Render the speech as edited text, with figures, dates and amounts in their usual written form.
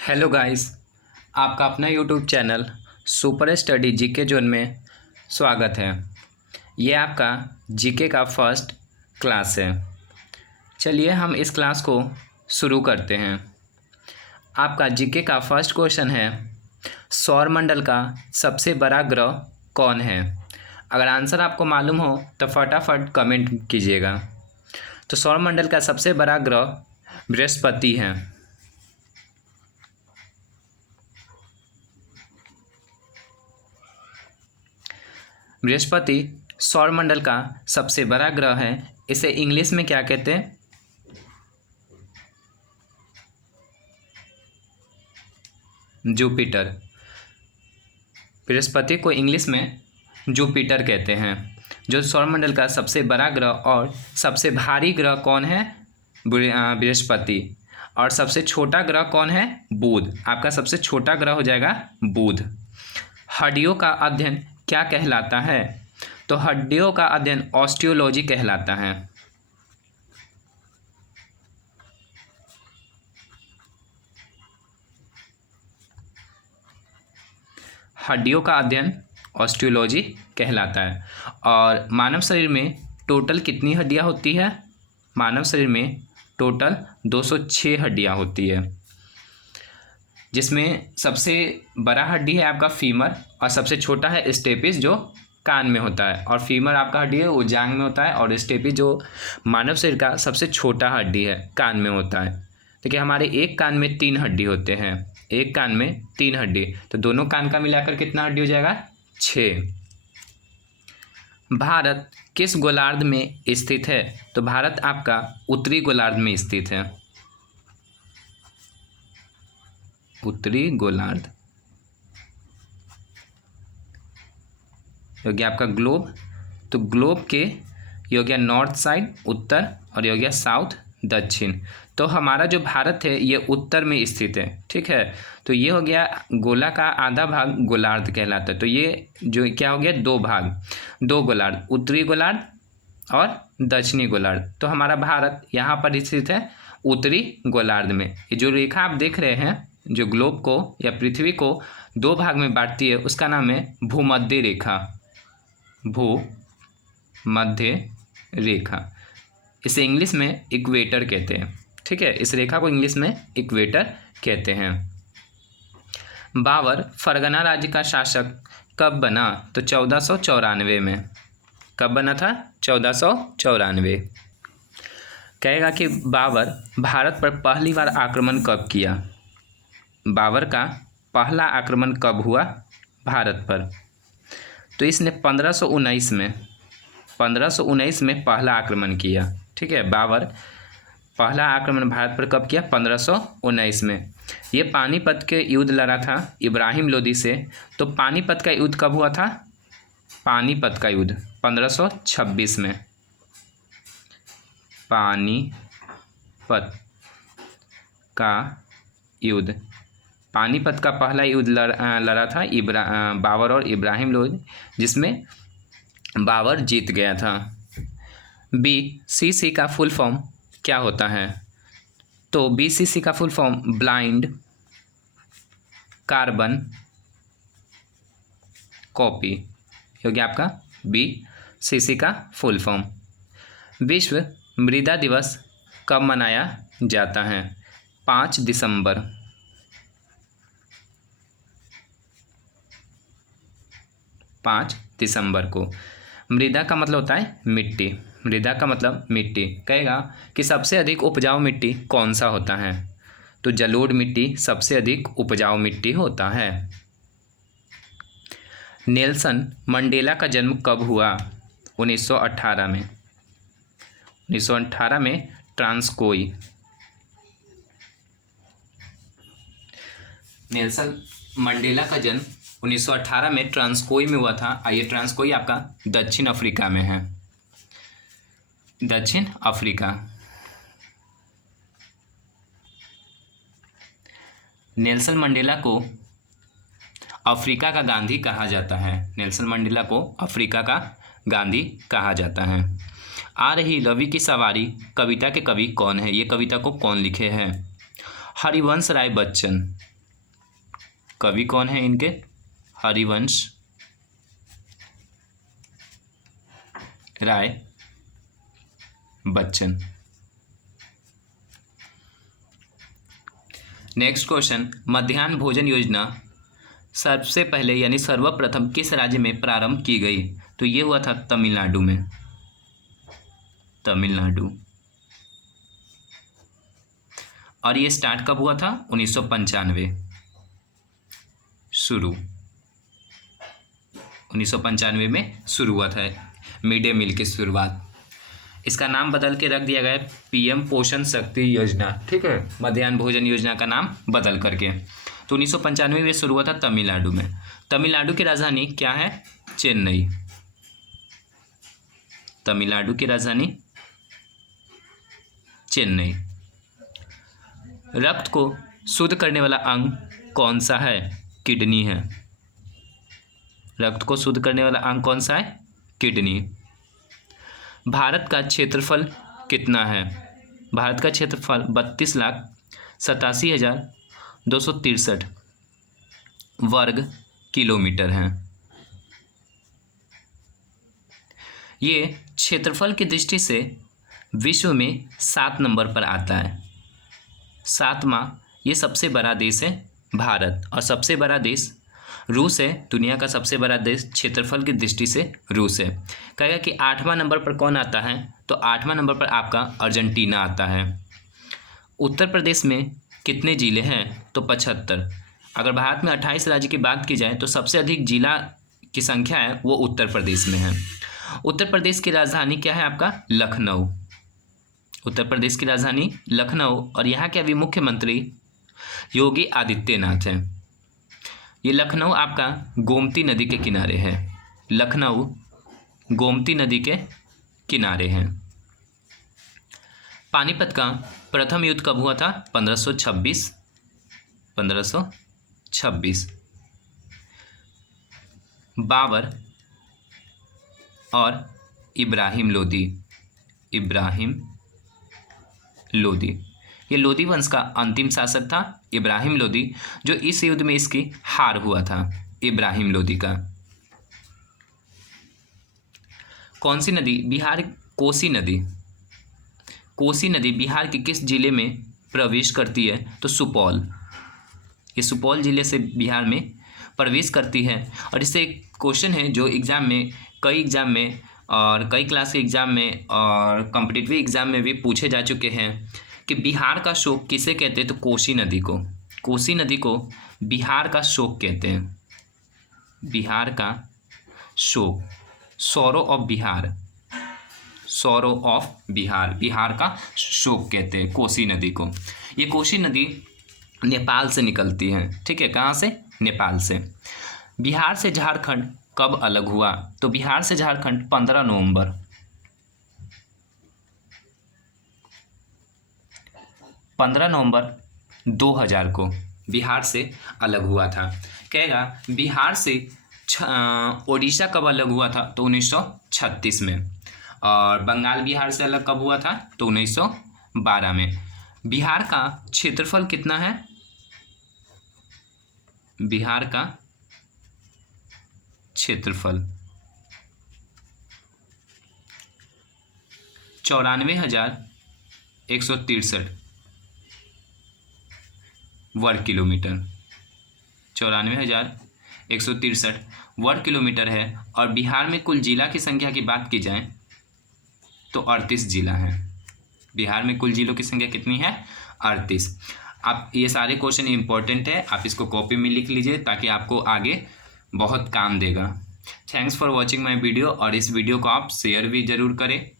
Hello guys, आपका अपना YouTube channel super study GK zone में स्वागत है। ये आपका जीके का फर्स्ट क्लास है। चलिए हम इस क्लास को शुरू करते हैं। आपका जीके का फर्स्ट क्वेश्चन है, सौरमंडल का सबसे बड़ा ग्रह कौन है? अगर आंसर आपको मालूम हो तो फटाफट कमेंट कीजिएगा। तो सौरमंडल का सबसे बड़ा ग्रह बृहस्पति है। बृहस्पति सौरमंडल का सबसे बड़ा ग्रह है। इसे इंग्लिश में क्या कहते हैं? जुपिटर। बृहस्पति को इंग्लिश में जुपिटर कहते हैं। जो सौरमंडल का सबसे बड़ा ग्रह और सबसे भारी ग्रह कौन है? बृहस्पति। और सबसे छोटा ग्रह कौन है? बुध। आपका सबसे छोटा ग्रह हो जाएगा बुध। हड्डियों का अध्ययन क्या कहलाता है? तो हड्डियों का अध्ययन ऑस्टियोलॉजी कहलाता है। हड्डियों का अध्ययन ऑस्टियोलॉजी कहलाता है। और मानव शरीर में टोटल कितनी हड्डियां होती है? मानव शरीर में टोटल 206 हड्डियां होती है, जिसमें सबसे बड़ा हड्डी है आपका फीमर और सबसे छोटा है स्टेपिस जो कान में होता है। और फीमर आपका हड्डी है वो जांघ में होता है और स्टेपिस जो मानव शरीर का सबसे छोटा हड्डी है कान में होता है। देखिए हमारे एक कान में 3 हड्डी होते हैं, एक कान में 3 हड्डी, तो दोनों कान का मिलाकर कितना हड्डी हो जाएगा? 6। भारत किस गोलार्ध में स्थित है? तो भारत आपका उत्तरी गोलार्ध में स्थित है। उत्तरी गोलार्ध हो गया आपका ग्लोब। तो ग्लोब के ये हो गया नॉर्थ साइड उत्तर और ये हो गया साउथ दक्षिण। तो हमारा जो भारत है ये उत्तर में स्थित है, ठीक है। तो ये हो गया गोला का आधा भाग गोलार्ध कहलाता है। तो ये जो क्या हो गया, 2 भाग, 2 गोलार्ध, उत्तरी गोलार्ध और दक्षिणी गोलार्ध। तो हमारा भारत यहाँ पर स्थित है उत्तरी गोलार्ध में। ये जो रेखा आप देख रहे हैं जो ग्लोब को या पृथ्वी को 2 भाग में बांटती है उसका नाम है भूमध्य रेखा। भूमध्य रेखा, इसे इंग्लिश में इक्वेटर कहते हैं, ठीक है। इस रेखा को इंग्लिश में इक्वेटर कहते हैं। बाबर फरगना राज्य का शासक कब बना? तो 1494 में। कब बना था? 1494। कहेगा कि बाबर भारत पर पहली बार आक्रमण कब किया? बाबर का पहला आक्रमण कब हुआ भारत पर? तो इसने 1519 में पहला आक्रमण किया, ठीक है। बाबर पहला आक्रमण भारत पर कब किया? 1519 में। ये पानीपत के युद्ध लड़ा था इब्राहिम लोदी से। तो पानीपत का युद्ध कब हुआ था? पानीपत का युद्ध 1526 में। पानीपत का युद्ध, पानीपत का पहला युद्ध लड़ा था बाबर और इब्राहिम लोदी, जिसमें बाबर जीत गया था। BCC का फुल फॉर्म क्या होता है? तो BCC का full form blind carbon copy हो गया आपका BCC का फुल फॉर्म। विश्व मृदा दिवस कब मनाया जाता है? 5 दिसंबर। 5 दिसंबर को। मृदा का मतलब होता है मिट्टी। मृदा का मतलब मिट्टी। कहेगा कि सबसे अधिक उपजाऊ मिट्टी कौन सा होता है? तो जलोढ़ मिट्टी सबसे अधिक उपजाऊ मिट्टी होता है। नेल्सन मंडेला का जन्म कब हुआ? 1918 में। 1918 में ट्रांसकोई। नेल्सन मंडेला का जन्म 1918 में ट्रांसकोई में हुआ था। ये ट्रांसकोई आपका दक्षिण अफ्रीका में है। दक्षिण अफ्रीका। नेल्सन मंडेला को अफ्रीका का गांधी कहा जाता है। नेल्सन मंडेला को अफ्रीका का गांधी कहा जाता है। आ रही रवि की सवारी कविता के कवि कौन है? ये कविता को कौन लिखे हैं? हरिवंश राय बच्चन। कवि कौन है इनके? हरिवंश राय बच्चन। नेक्स्ट क्वेश्चन, मध्याह्न भोजन योजना सबसे पहले यानी सर्वप्रथम किस राज्य में प्रारंभ की गई? तो ये हुआ था तमिलनाडु में, तमिलनाडु। और ये स्टार्ट कब हुआ था? 1995 शुरू, 1995 में शुरू हुआ था मिड डे मील की शुरुआत। इसका नाम बदल के रख दिया गया है पीएम पोषण शक्ति योजना, ठीक है, मध्याह्न भोजन योजना का नाम बदल करके। तो 1995 में शुरू हुआ था तमिलनाडु में। तमिलनाडु की राजधानी क्या है? चेन्नई। तमिलनाडु की राजधानी चेन्नई। रक्त को शुद्ध करने वाला अंग कौन सा है? किडनी है। रक्त को शुद्ध करने वाला अंग कौन सा है? किडनी। भारत का क्षेत्रफल कितना है? भारत का क्षेत्रफल 32,87,263 वर्ग किलोमीटर है। ये क्षेत्रफल की दृष्टि से विश्व में 7 नंबर पर आता है। 7वां ये सबसे बड़ा देश है भारत, और सबसे बड़ा देश रूस है। दुनिया का सबसे बड़ा देश क्षेत्रफल की दृष्टि से रूस है। कहेगा कि 8वां नंबर पर कौन आता है? तो 8वां नंबर पर आपका अर्जेंटीना आता है। उत्तर प्रदेश में कितने ज़िले हैं? तो 75। अगर भारत में 28 राज्य की बात की जाए तो सबसे अधिक जिला की संख्या है वो उत्तर प्रदेश में है। उत्तर प्रदेश की राजधानी क्या है आपका? लखनऊ। उत्तर प्रदेश की राजधानी लखनऊ, और यहाँ के अभी मुख्यमंत्री योगी आदित्यनाथ हैं। ये लखनऊ आपका गोमती नदी के किनारे है। लखनऊ गोमती नदी के किनारे हैं। पानीपत का प्रथम युद्ध कब हुआ था? 1526। बाबर और इब्राहिम लोदी, ये लोदी वंश का अंतिम शासक था इब्राहिम लोदी, जो इस युद्ध में इसकी हार हुआ था इब्राहिम लोदी का। कौन सी नदी बिहार? कोसी नदी बिहार के किस जिले में प्रवेश करती है? तो सुपौल। ये सुपौल जिले से बिहार में प्रवेश करती है। और इससे एक क्वेश्चन है जो एग्ज़ाम में, कई एग्ज़ाम में और कई क्लास के एग्ज़ाम में और कॉम्पिटिटिव एग्ज़ाम में भी पूछे जा चुके हैं कि बिहार का शोक किसे कहते हैं? तो कोसी नदी को। कोसी नदी को बिहार का शोक कहते हैं। बिहार का शोक, सौरो ऑफ बिहार, बिहार का शोक कहते हैं कोसी नदी को। ये कोसी नदी नेपाल से निकलती है, ठीक है। कहाँ से? नेपाल से। बिहार से झारखंड कब अलग हुआ? तो बिहार से झारखंड 15 नवंबर 2000 को बिहार से अलग हुआ था। कहेगा बिहार से ओडिशा कब अलग हुआ था? तो 1936 में। और बंगाल बिहार से अलग कब हुआ था? तो 1912 में। बिहार का क्षेत्रफल कितना है? बिहार का क्षेत्रफल 94,163 वर्ग किलोमीटर। 94,163 वर्ग किलोमीटर है। और बिहार में कुल जिला की संख्या की बात की जाए तो 38 जिला हैं। बिहार में कुल जिलों की संख्या कितनी है? 38। आप ये सारे क्वेश्चन इंपॉर्टेंट है, आप इसको कॉपी में लिख लीजिए ताकि आपको आगे बहुत काम देगा। Thanks for watching my video, और इस वीडियो को आप शेयर भी ज़रूर करें।